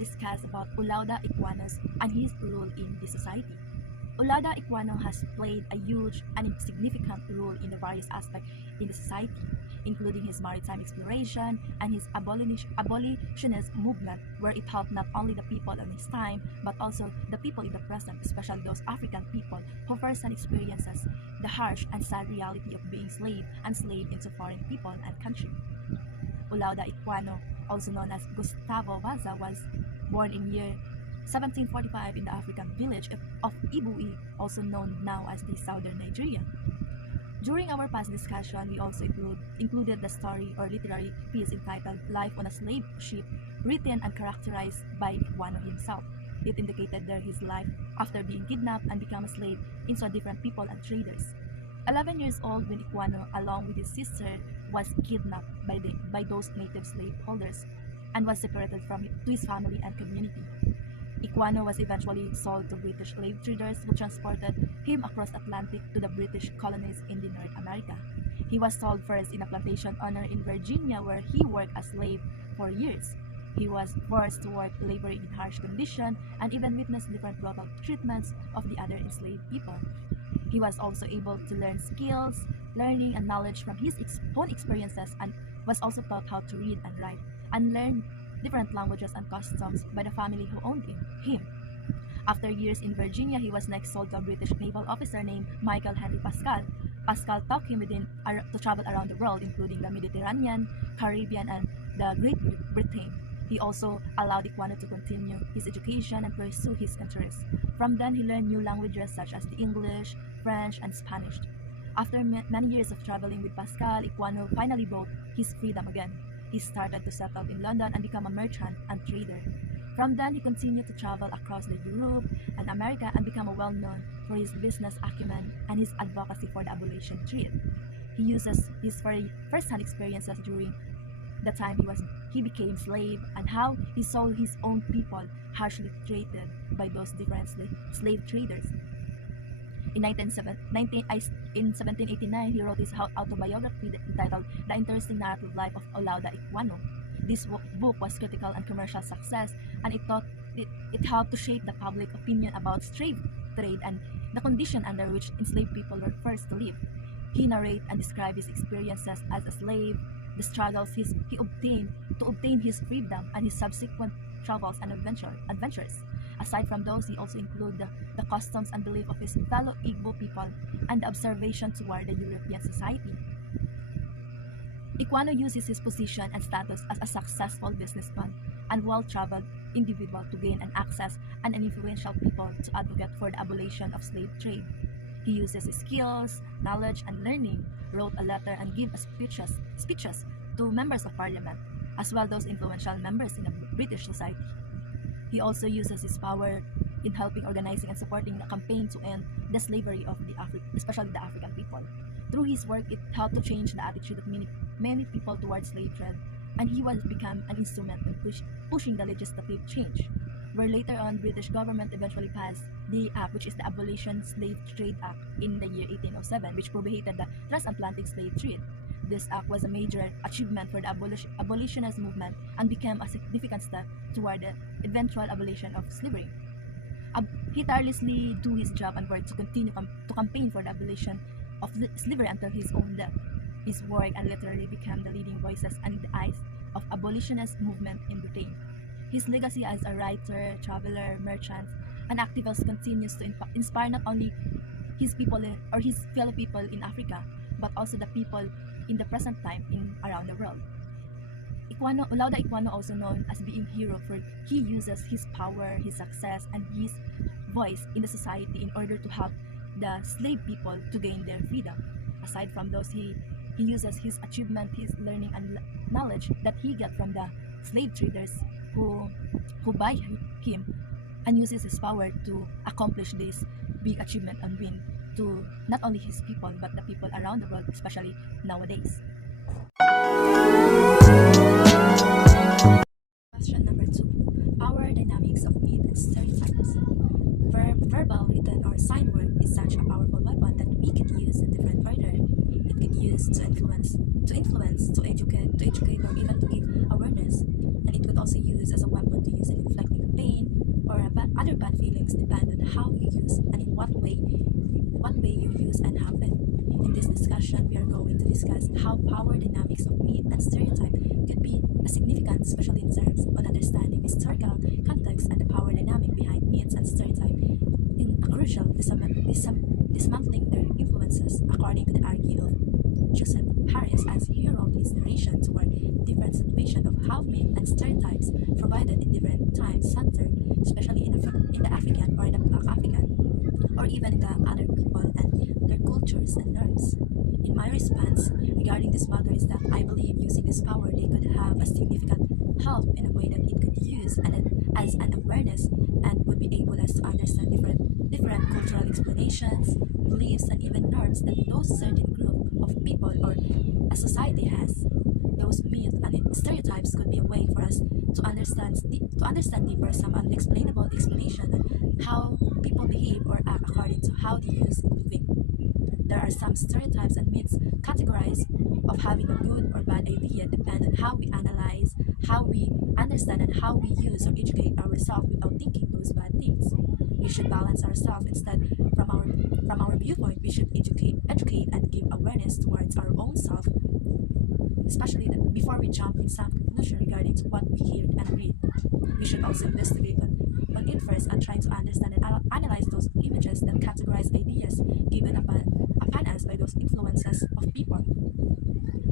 discuss about Olaudah Equiano's and his role in the society. Olaudah Equiano has played a huge and significant role in the various aspects in the society, including his maritime exploration and his abolitionist movement, where it helped not only the people of his time, but also the people in the present, especially those African people who first-hand experiences the harsh and sad reality of being enslaved into foreign people and country. Olaudah Equiano, also known as Gustavo Vaza, was born in year 1745 in the African village of Ibui, also known now as the southern Nigeria. During our past discussion, we also included the story or literary piece entitled Life on a Slave Ship, written and characterized by Equiano himself. It indicated there his life after being kidnapped and become a slave into a different people and traders. 11 years old when Equiano, along with his sister, was kidnapped by those native slaveholders and was separated from his family and community. Equiano was eventually sold to British slave traders who transported him across Atlantic to the British colonies in North America. He was sold first in a plantation owner in Virginia where he worked as slave for years. He was forced to work laboring in harsh conditions and even witnessed different brutal treatments of the other enslaved people. He was also able to learn skills, learning and knowledge from his own experiences, and was also taught how to read and write and learn different languages and customs by the family who owned him. After years in Virginia, he was next sold to a British naval officer named Michael Henry Pascal. Pascal taught him to travel around the world, including the Mediterranean, Caribbean, and the Great Britain. He also allowed Equiano to continue his education and pursue his interests. From then, he learned new languages such as the English, French, and Spanish. After many years of traveling with Pascal, Equiano finally bought his freedom again. He started to settle in London and become a merchant and trader. From then, he continued to travel across Europe and America and became well-known for his business acumen and his advocacy for the abolition trade. He uses his very first-hand experiences during the time he became slave and how he saw his own people harshly treated by those different slave traders. In 1789, he wrote his autobiography entitled The Interesting Narrative Life of Olaudah Equiano. This book was critical and commercial success, and it helped to shape the public opinion about slave trade and the condition under which enslaved people were forced to live. He narrates and describes his experiences as a slave, the struggles he obtained to obtain his freedom, and his subsequent travels and adventures. Aside from those, he also includes the customs and belief of his fellow Igbo people and the observation toward the European society. Equiano uses his position and status as a successful businessman and well-traveled individual to gain an access and an influential people to advocate for the abolition of slave trade. He uses his skills, knowledge, and learning, wrote a letter and gave speeches to members of parliament, as well as those influential members in the British society. He also uses his power in helping organizing and supporting the campaign to end the slavery of especially the African people. Through his work, it helped to change the attitude of many people towards slave trade, and he was become an instrument in pushing the legislative change, where later on British government eventually passed the act, which is the Abolition Slave Trade Act in the year 1807, which prohibited the transatlantic slave trade. This act was a major achievement for the abolitionist movement and became a significant step toward the eventual abolition of slavery. He tirelessly do his job and worked to continue to campaign for the abolition of slavery until his own death. His work and literally became the leading voices and the eyes of abolitionist movement in Britain. His legacy as a writer, traveler, merchant, and activist continues to inspire not only his people or his fellow people in Africa, but also the people in the present time around the world. Olaudah Equiano, also known as being hero, for he uses his power, his success, and his voice in the society in order to help the slave people to gain their freedom. Aside from those, he uses his achievement, his learning and knowledge that he got from the slave traders who buy him, and uses his power to accomplish this big achievement and win to not only his people but the people around the world, especially nowadays. Question number 2. Power dynamics of myth and stereotypes. Verbal, written, or sign word is such a powerful weapon that we could use in different order. It could use to influence, to educate, or even to give awareness. and it could also use as a weapon to use in inflicting pain or other bad feelings depend on how you use and in what way you use and have it. In this discussion, we are going to discuss how power dynamics of myth and stereotype could be significant, especially in terms of understanding historical context and the power dynamic behind myths and stereotype in a crucial dismantling their influences, according to the argue of Joseph Harris, as he wrote his narration toward different situations of how myth and stereotypes provided in different times center, especially in the African or the Black African, or even in the other people and their cultures and norms. In my response regarding this matter is that I believe using this power they could have a significant help in a way that it could use as an awareness and would be able us to understand different cultural explanations, beliefs, and even norms that those certain group of people or a society has. Those myths and stereotypes could be a way for us to understand deeper some unexplainable explanation on how people behave or act according to how they use and think. There are some stereotypes and myths categorized of having a good or bad idea depend on how we analyze, how we understand, and how we use or educate ourselves without thinking those bad things. We should balance ourselves instead from our viewpoint. We should educate and give awareness towards our own self, especially before we jump in some conclusion regarding to what we hear and read. We should also investigate on it first and try to understand and analyze those images that categorize ideas given upon us by those influences of people.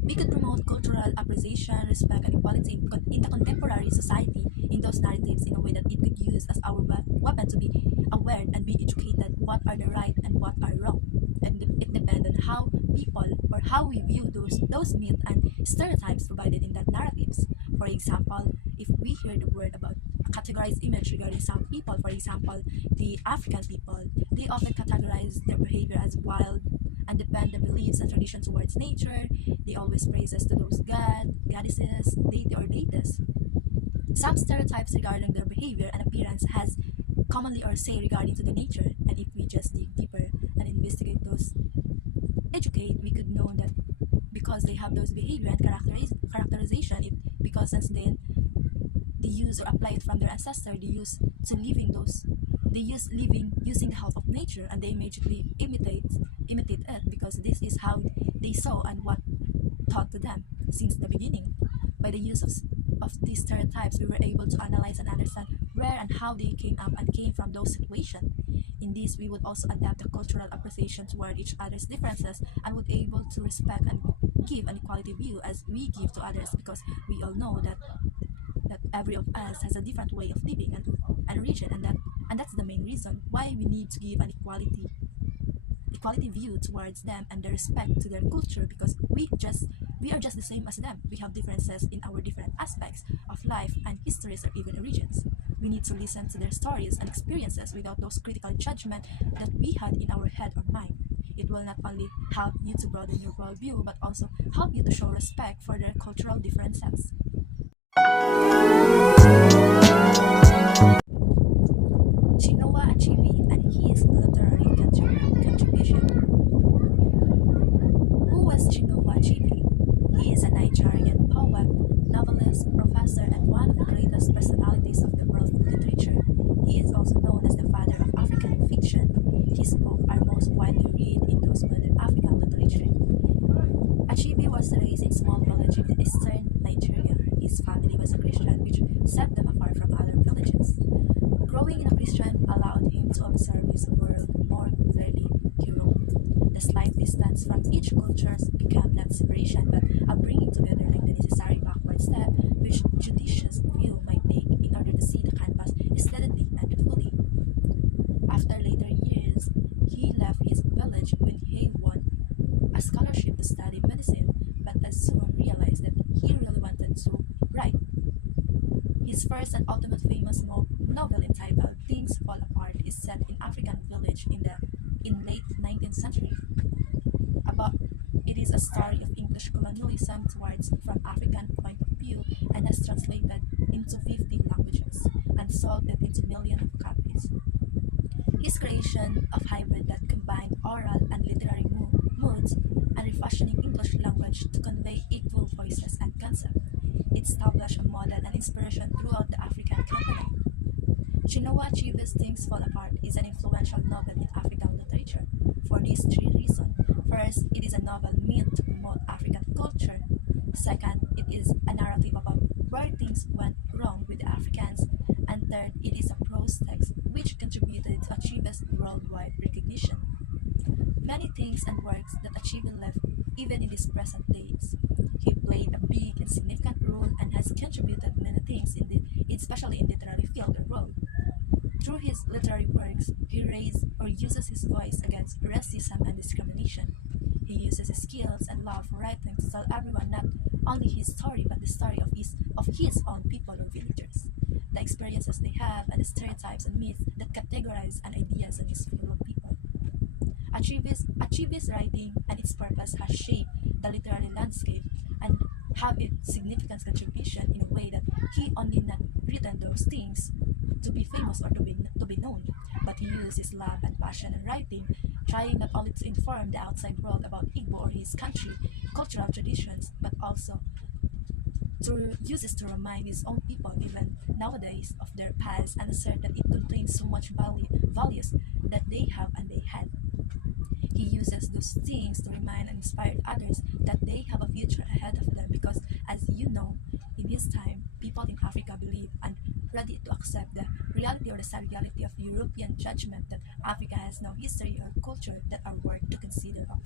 We could promote cultural appreciation, respect, and equality in the contemporary society in those narratives in a way that it could use as our weapon to be aware and be educated what are the right and what are wrong. And it depends on how people or how we view those myths and stereotypes provided in that narratives. For example, if we hear the word about a categorized image regarding some people, for example, the African people, they often categorize their behavior as wild and depend their beliefs and traditions towards nature. They always praise us to those goddesses, deity or deities. Some stereotypes regarding their behavior and appearance has commonly or say regarding to the nature, and if we just dig deeper and investigate those, educate, we could know that because they have those behavior and characterization, because since then they use or apply it from their ancestor, they use to living those, they use living using the help of nature, and they immediately imitate it because this is how they saw and what taught to them since the beginning. By the use of these stereotypes, we were able to analyze and understand where and how they came up and came from those situations. In this, we would also adapt the cultural appreciation toward each other's differences and would able to respect and give an equality view as we give to others, because we all know that every of us has a different way of living and region, and that's the main reason why we need to give an equality view towards them and the respect to their culture, because we are just the same as them. We have differences in our different aspects of life and histories or even origins. We need to listen to their stories and experiences without those critical judgment that we had in our head or mind. It will not only help you to broaden your worldview, but also help you to show respect for their cultural differences. Chinua Achebe and his literary contribution. Who was Chinua Achebe? He is a Nigerian poet, novelist, professor, and one of the greatest personalities of the world literature. He is also known as the father of African fiction. His books are most widely read in those modern African literature. Achebe was raised in a small village in eastern Nigeria. His family was a Christian, which set them apart from other villages. Growing in a Christian allowed him to observe his world more clearly, he wrote. The slight distance from each culture became not separation, but a bringing together like the necessary backward step which judicious view might take in order to see the canvas steadily and fully. After later years, he left his village when he won a scholarship to study medicine, but as soon realized that he really wanted to write. His first and ultimate famous novel entitled Things Fall Apart is set in African village in late 19th century. It is a story of English colonialism towards from African point of view and has translated into 15 languages and sold it into millions of copies. His creation of hybrid that combined oral and literary moods and refashioning English language to convey equal voices and concepts. It established a modern and inspiration throughout the African continent. Chinua Achebe's Things Fall Apart is an influential novel in African literature for these three reasons. First, it is a novel meant to promote African culture. Second, it is a narrative about where things went wrong with the Africans. And third, it is a prose text which contributed to Achebe's worldwide recognition. Many things and works that Achebe left even in his present days. He played a big and significant role and has contributed many things especially in the literary field or world. Through his literary works, he raised or uses his voice against racism and discrimination. He uses his skills and love for writing to tell everyone not only his story but the story of his own people or villagers, the experiences they have and the stereotypes and myths that categorize and ideas of his fellow people. Achebe's writing and its purpose has shaped the literary landscape and have a significant contribution in a way that he only not written those things to be famous or to be known, but he used his love and passion in writing, trying not only to inform the outside world about Igbo or his country cultural traditions, but also to use this to remind his own people even nowadays of their past and assert that it contains so much values that they have and they had. He uses those things to remind and inspire others that they have a future ahead of them because, as you know, in his time, people in Africa believe and ready to accept the reality or the sad reality of European judgment that Africa has no history or culture that are worth to consider of.